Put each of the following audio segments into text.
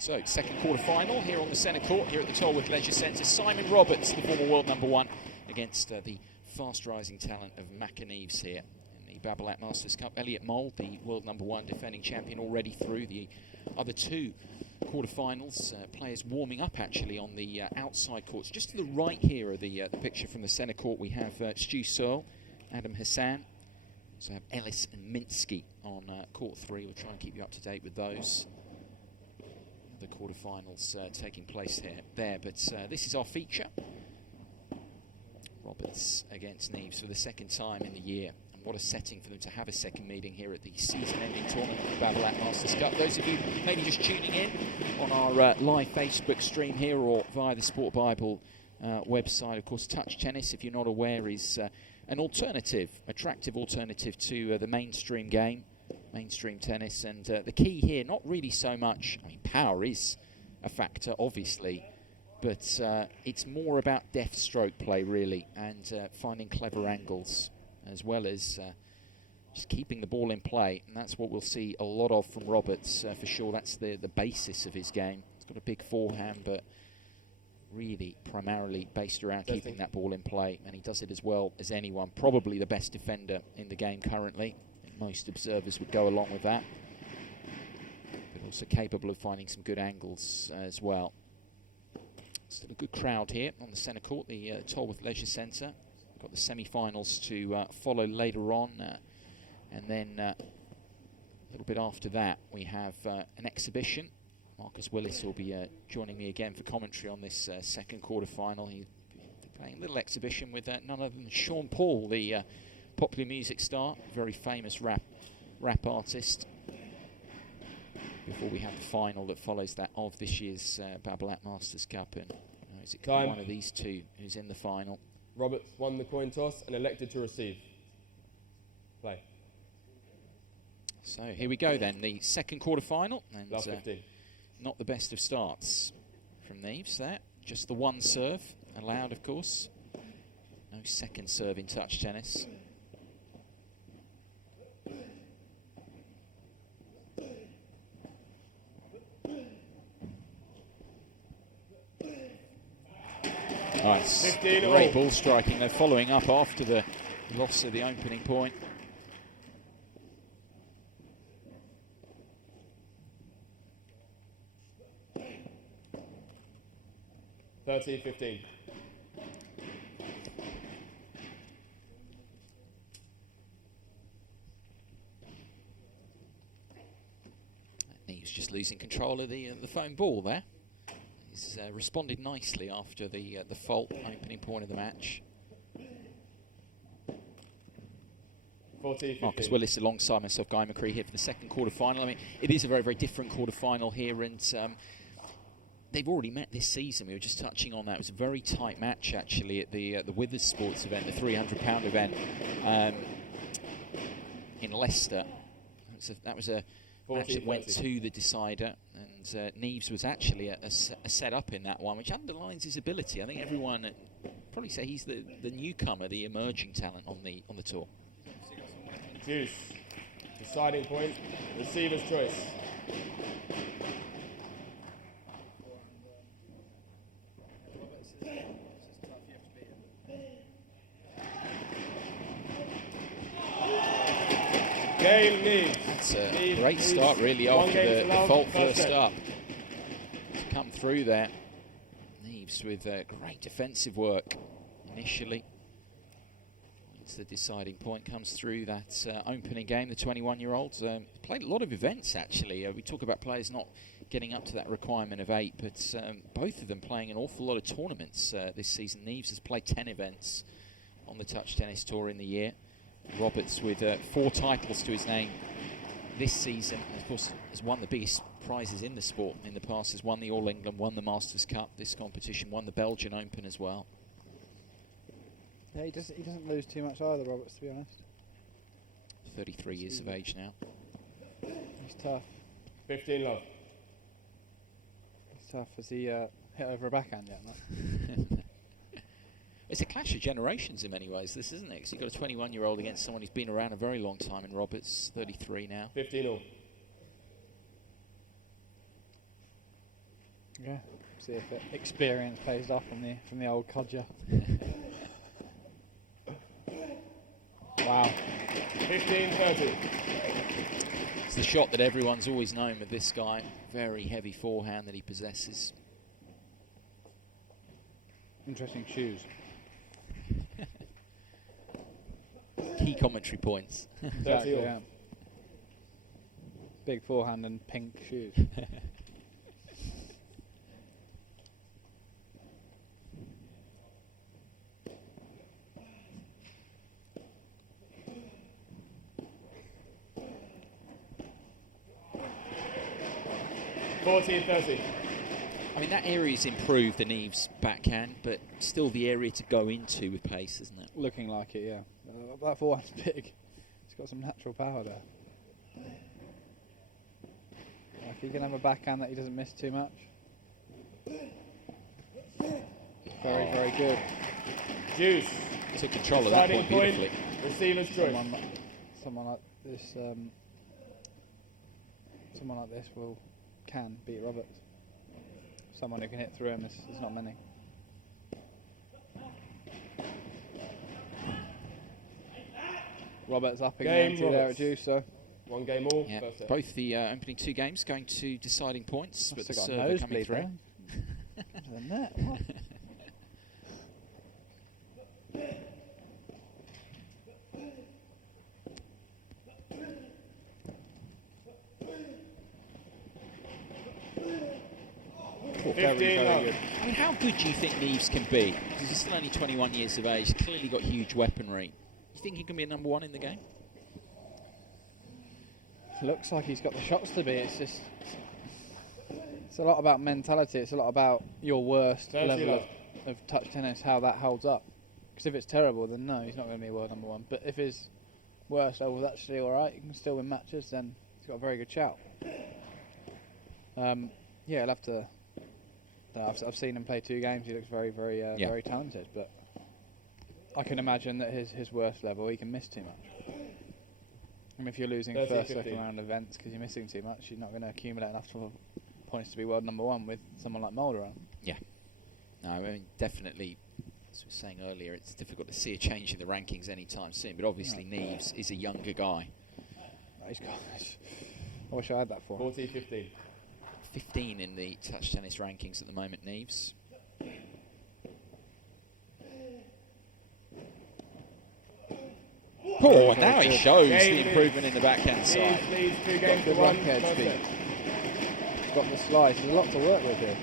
So, second quarter-final here on the centre court, here at the Tolworth Leisure Centre. Simon Roberts, the former world #1, against the fast-rising talent of Macca Neaves here in the Babolat Masters Cup. Elliot Mould, the world #1 defending champion, already through the other two quarter-finals. Players warming up, actually, on the outside courts. Just to the right here of the picture from the centre court, we have Stu Searle, Adam Hassan. So have Ellis and Minsky on court 3. We'll try and keep you up to date with those. The quarterfinals taking place there, but this is our feature. Roberts against Neaves for the second time in the year, and what a setting for them to have a second meeting here at the season-ending tournament of the Babolat Masters Cup. Those of you maybe just tuning in on our live Facebook stream here or via the Sport Bible website, of course, touch tennis, if you're not aware, is an alternative, attractive alternative to the mainstream game. Mainstream tennis, and the key here, not really so much, I mean, power is a factor, obviously, but it's more about deft stroke play, really, and finding clever angles, as well as just keeping the ball in play, and that's what we'll see a lot of from Roberts, for sure. That's the basis of his game. He's got a big forehand, but really primarily based around keeping that ball in play, and he does it as well as anyone. Probably the best defender in the game currently. Most observers would go along with that, but also capable of finding some good angles as well. Still a good crowd here on the centre court, the Tolworth Leisure Centre. We've got the semi-finals to follow later on, and then a little bit after that we have an exhibition. Marcus Willis will be joining me again for commentary on this second quarter-final. He'll be playing a little exhibition with none other than Sean Paul, the popular music star, very famous rap artist, before we have the final that follows that of this year's Babolat Masters Cup. And is it one of these two who's in the final? Roberts won the coin toss and elected to receive. Play. So here we go then, the second quarter final, and Last 15. Not the best of starts from Neaves there. Just the one serve allowed, of course. No second serve in touch tennis. Nice, great ball striking. They're following up after the loss of the opening point. (30-15). Neaves just losing control of the foam ball there. He's responded nicely after the fault opening point of the match. 40-15. Marcus Willis alongside myself, Guy McCrea, here for the second quarter-final. I mean, it is a very, very different quarter-final here, and they've already met this season. We were just touching on that. It was a very tight match, actually, at the Withers Sports event, the 300-pound event in Leicester. That was a match that went to the decider, and Neaves was actually a set-up in that one, which underlines his ability. I think everyone probably say he's the newcomer, the emerging talent on the tour. Juice. Deciding point. Receiver's choice. Game Neaves. That's a great start, really, after the fault first up. To come through there. Neaves with great defensive work initially. It's the deciding point, comes through that opening game. The 21-year-old played a lot of events, actually. We talk about players not getting up to that requirement of 8, but both of them playing an awful lot of tournaments this season. Neaves has played 10 events on the Touch Tennis Tour in the year. Roberts with 4 titles to his name this season. Of course, has won the biggest prizes in the sport in the past. Has won the All England, won the Masters Cup, this competition, won the Belgian Open as well. Yeah, he doesn't lose too much either, Roberts, to be honest. 33 years of age now. He's tough. 15 love. He's tough. Has he hit over a backhand yet, Matt? It's a clash of generations in many ways, this, isn't it? Because you've got a 21-year-old against someone who's been around a very long time in Roberts, 33 now. 15 all. Yeah. See if experience pays off from the old codger. Wow. 15-30. It's the shot that everyone's always known with this guy. Very heavy forehand that he possesses. Interesting shoes. Key commentary points. Exactly, yeah. Big forehand and pink shoes. I mean, that area's improved, the Neaves backhand, but still the area to go into with pace, isn't it? Looking like it, yeah. That forehand's big. It's got some natural power there. If he can have a backhand that he doesn't miss too much. Very, very good. Juice. Took control of that point beautifully. Receiver's choice. Someone like this. Someone like this can beat Roberts. Someone who can hit through him. There's not many. Roberts up again there at Juice, so. One game all. Yeah, both the opening two games going to deciding points, but the server coming through. The net, what? Very good. I mean, how good do you think Neaves can be? Because he's still only 21 years of age. He's clearly got huge weaponry. You think he can be a number one in the game? Looks like he's got the shots to be. It's a lot about mentality. It's a lot about your worst level of touch tennis, how that holds up. Because if it's terrible, then no, he's not going to be world number one. But if his worst level is actually all right, he can still win matches, then he's got a very good shout. Yeah, I'll have to. I've seen him play 2 games. He looks very, very, very talented. But I can imagine that his worst level, he can miss too much. And if you're losing first, second round events because you're missing too much, you're not going to accumulate enough points to be world number one with someone like Mulder on. Yeah. No, I mean, definitely, as we were saying earlier, it's difficult to see a change in the rankings anytime soon, but obviously Neaves is a younger guy. He's got, I wish I had that for him. 40-15. 15 in the touch tennis rankings at the moment, Neaves. Oh, and now he shows the improvement in the backhand side. Got good racket speed. He's got the slice. There's a lot to work with here.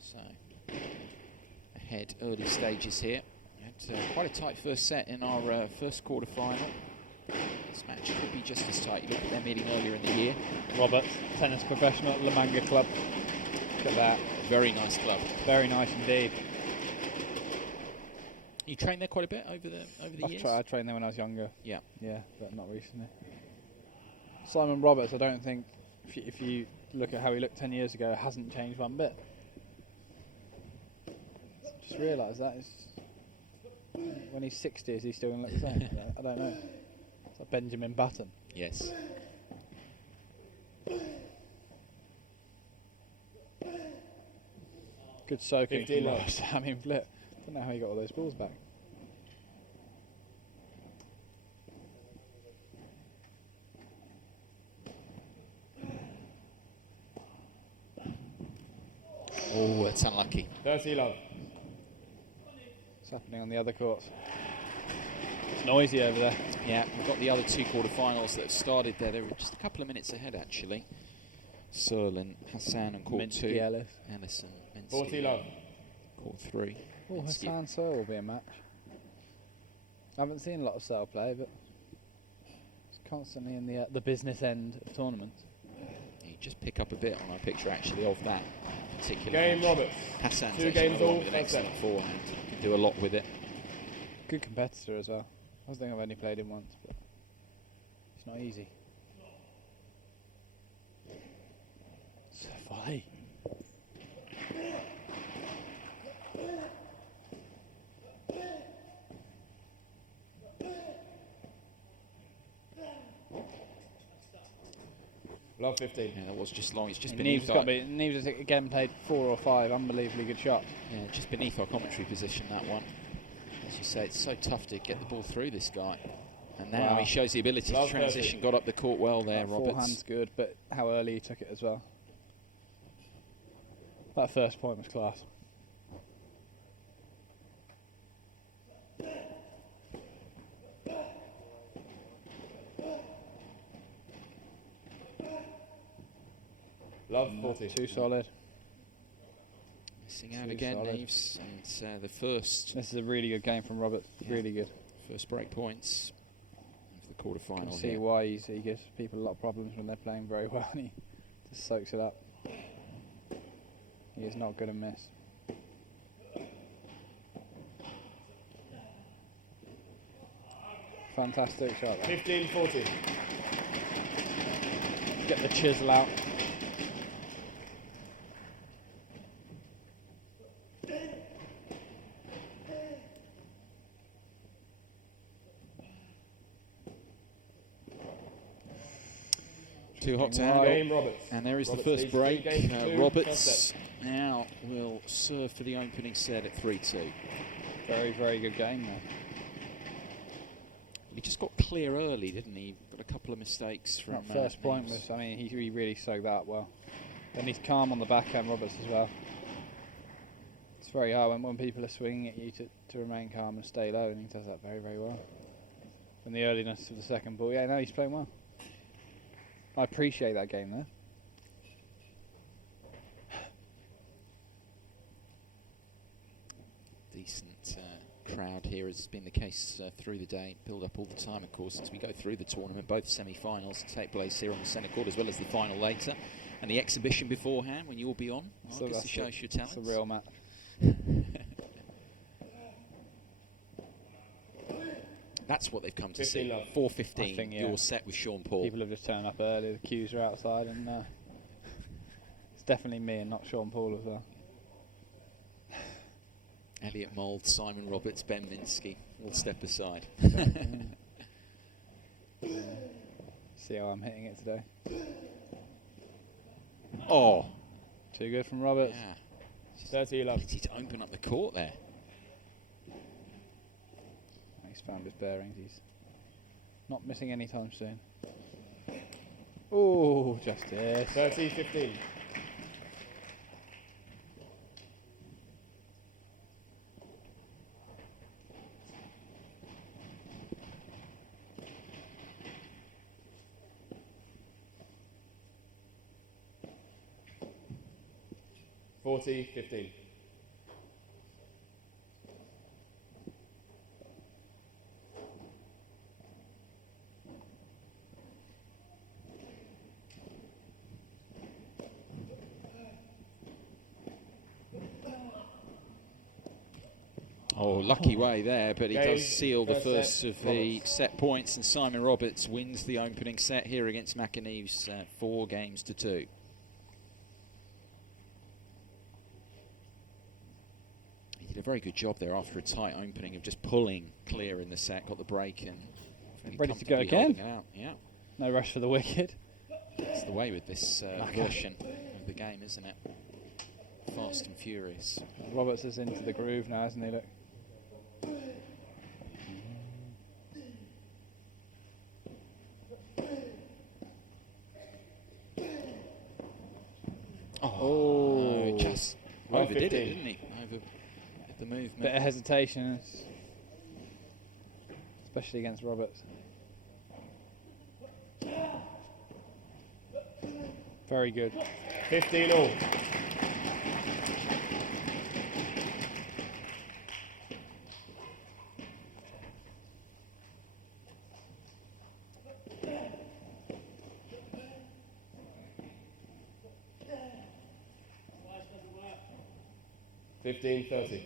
So, ahead early stages here. We had quite a tight first set in our first quarter-final. This match could be just as tight. You look at their meeting earlier in the year. Roberts, tennis professional at La Manga Club. Look at that. Very nice club. Very nice indeed. You trained there quite a bit over the years? I trained there when I was younger. Yeah. Yeah, but not recently. Simon Roberts, I don't think, if you look at how he looked 10 years ago, hasn't changed one bit. Just realised that. When he's 60, is he still going to look the same? I don't know. It's like Benjamin Button. Yes. Good soaking from Sammy Flip. Don't know how he got all those balls back. Oh, that's unlucky. 30 love. What's happening on the other courts? It's noisy over there. Yeah, we've got the other 2 quarterfinals that have started there. They were just a couple of minutes ahead, actually. Searle and Hassan on court 2. Ellis. Ellison. 40 love. Court 3. Oh, Hassan Searle will be a match. I haven't seen a lot of Searle play, but it's constantly in the business end of tournaments. You just pick up a bit on our picture, actually, of that particular Game match. Roberts. Hassan's 2 games all. with an excellent forehand. Can do a lot with it. Good competitor as well. I think I've only played him once, but it's not easy. Volley. Love 15. Yeah, that was just long. It's just Neaves beneath. Neaves has again played 4 or 5 unbelievably good shots. Yeah, just beneath our commentary position, that one. As you say, it's so tough to get the ball through this guy. And now he shows the ability to transition. Got up the court well there, Roberts. Forehand's good, but how early he took it as well. That first point was class. Love 40. Too solid. Missing out again, Neaves, and the first. This is a really good game from Roberts. Yeah. Really good. First break points of the quarterfinal. You can see why he gives people a lot of problems when they're playing very well, and he just soaks it up. He is not good at miss. Fantastic shot there. 15-40. Get the chisel out. Too hot to handle. And there is the first break. Roberts now will serve for the opening set at 3-2. Very, very good game there. He just got clear early, didn't he? Got a couple of mistakes from that first point was, I mean, he really soaked that well. And he's calm on the backhand, Roberts, as well. It's very hard when people are swinging at you to remain calm and stay low, and he does that very, very well. And the earliness of the second ball, yeah, no, he's playing well. I appreciate that game there. Decent crowd here, as has been the case through the day. Build up all the time, of course, as we go through the tournament. Both semi-finals take place here on the centre court, as well as the final later, and the exhibition beforehand when you'll be on. So to show us your talents. It's a real match. That's what they've come to see. 4:15. Your set with Sean Paul. People have just turned up early. The queues are outside, and it's definitely me and not Sean Paul as well. Elliot Mould, Simon Roberts, Ben Minsky, all step aside. See how I'm hitting it today. Oh. Too good from Roberts. Yeah. 30-11. To open up the court there. He's found his bearings. He's not missing any time soon. Oh, justice. 30-15. $40-15. Oh, lucky way there, but he does seal the first of the set points, and Simon Roberts wins the opening set here against Macca Neaves, 4-2. He did a very good job there after a tight opening of just pulling clear in the set, got the break and ready to go again. Yeah. No rush for the wicket. That's the way with this version of the game, isn't it? Fast and furious. Roberts is into the groove now, isn't he? Look. Oh, just overdid it, didn't he? Over the movement. Bit of hesitation, especially against Roberts. Very good. 15-all. $15-30.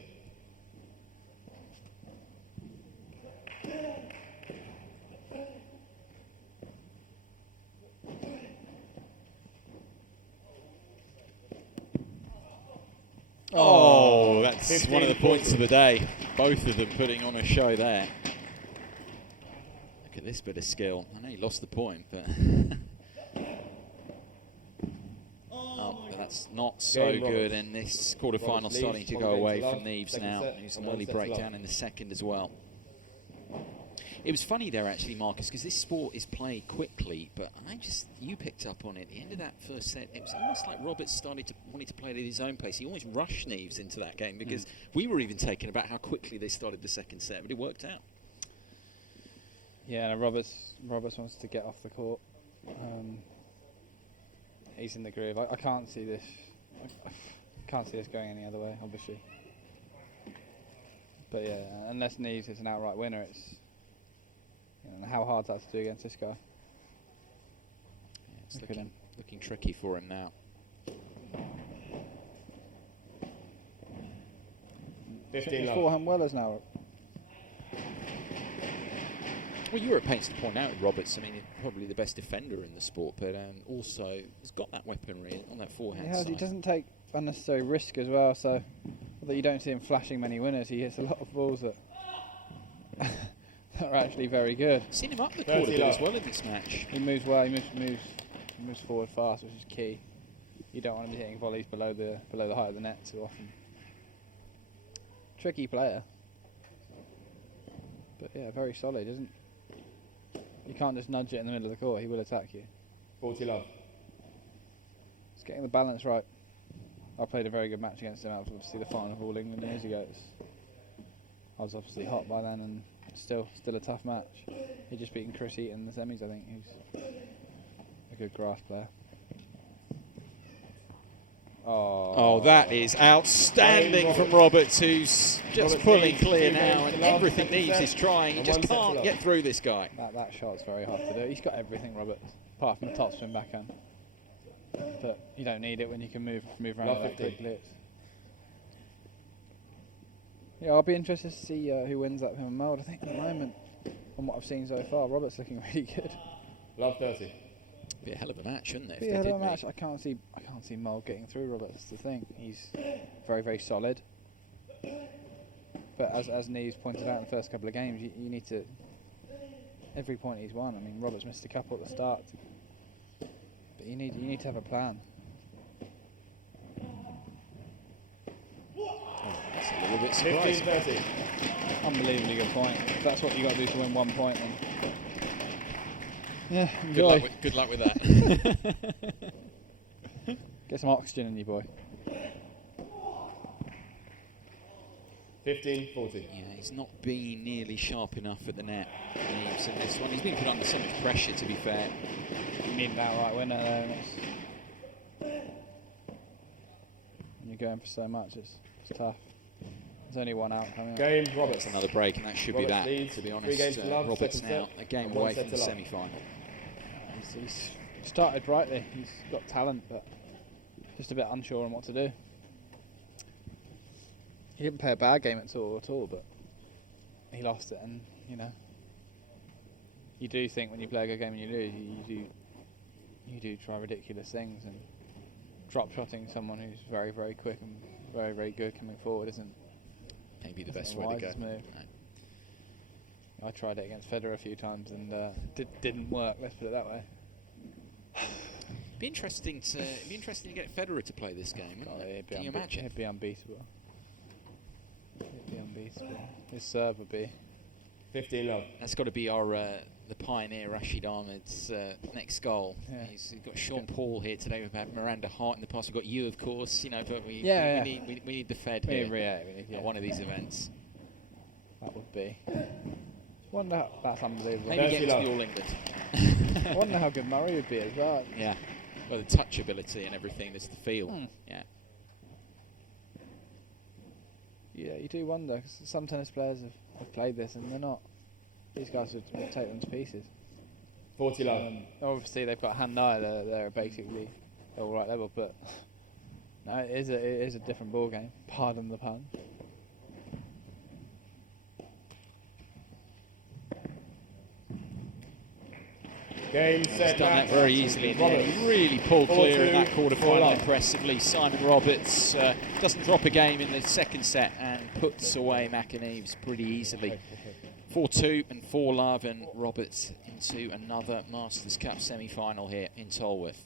Oh, that's one of the points of the day. Both of them putting on a show there. Look at this bit of skill. I know he lost the point, but That's not so Game, good, Roberts. and this quarterfinal Roberts starting leads, to one go game away to love, from Neaves second now. set, There's and an one early set to love. breakdown in the second as well. It was funny there actually, Marcus, because this sport is played quickly, but you picked up on it. At the end of that first set, it was almost like Roberts started to wanting to play at his own pace. He almost rushed Neaves into that game because we were even taken about how quickly they started the second set, but it worked out. Yeah, no, Roberts wants to get off the court. He's in the groove. I can't see this. I can't see this going any other way, obviously. But yeah, unless Neaves is an outright winner, it's how hard that's to do against this guy. Yeah, it's looking tricky for him now. 15 love. Forehand Wellers now. Well, you were at pains to point out Roberts. I mean, probably the best defender in the sport, but also has got that weaponry on that forehand side. He doesn't take unnecessary risk as well, so although you don't see him flashing many winners, he hits a lot of balls that are actually very good. Seen him up the court a bit as well in this match. He moves well. He moves forward fast, which is key. You don't want to be hitting volleys below the height of the net too often. Tricky player, but yeah, very solid, isn't? You can't just nudge it in the middle of the court. He will attack you. 40 love. It's getting the balance right. I played a very good match against him. That was obviously the final of All England years ago. I was obviously hot by then, and still a tough match. He just beaten Chris Eaton in the semis, I think. He's a good grass player. Oh, that is outstanding from Roberts, who's just pulling clear now, and everything Neaves is trying. He just can't get through this guy. That shot's very hard to do. He's got everything, Roberts, apart from the topspin backhand. But you don't need it when you can move around that quickly. Yeah, I'll be interested to see who wins that him and Mould. I think at the moment, from what I've seen so far, Roberts looking really good. Love 30. Be a hell of a match, shouldn't it? Be a hell of a match. I can't see Mould getting through Roberts. That's the thing. He's very, very solid. But as Neaves pointed out in the first couple of games, you need to. Every point he's won. I mean, Roberts missed a couple at the start, but you need to have a plan. That's a little bit surprising. 15-30. Unbelievably good point. If that's what you got to do to win 1 point, then yeah, enjoy. Good luck with that. Get some oxygen in you, boy. 15-40. Yeah, he's not been nearly sharp enough at the net, Neaves, in this one. He's been put under so much pressure, to be fair. You need an outright winner there, and when you're going for so much, it's tough. There's only one out coming up. Game, Roberts. That's another break, and that should be that, leads, to be 3 honest. games to love, Roberts second now set, a game and 1 away set from the to love. semi-final. He's started brightly. He's got talent, but just a bit unsure on what to do. He didn't play a bad game at all, but he lost it, and you do think when you play a good game and you lose, you do try ridiculous things, and drop-shotting someone who's very, very quick and very, very good coming forward isn't maybe the best way to go. Move. No. I tried it against Federer a few times and didn't work. Let's put it that way. It'd be interesting to get Federer to play this game. Can you imagine? He'd be unbeatable. His serve would be. 15 love. That's got to be our the pioneer Rashid Ahmed's next goal. Yeah. He's got Sean Paul here today. We've had Miranda Hart in the past. We've got you, of course. But we need the Fed here at one of these events. That would be. Wonder how, that's unbelievable. Maybe get to the All England. I wonder how good Murray would be as well. Yeah. Well, the touch ability and everything. There's the feel. Yeah. Yeah, you do wonder, because some tennis players have played this and they're not. These guys would take them to pieces. 40 love. Obviously, they've got hand-eye. They're basically all right level, but no, it is a different ball game. Pardon the pun. Game, set, He's done that very easily in the end. He really pulled clear in that quarter-final impressively. Simon Roberts doesn't drop a game in the second set and puts away Macca Neaves pretty easily. 4-2 and 4-love, and Roberts into another Masters Cup semi-final here in Tolworth.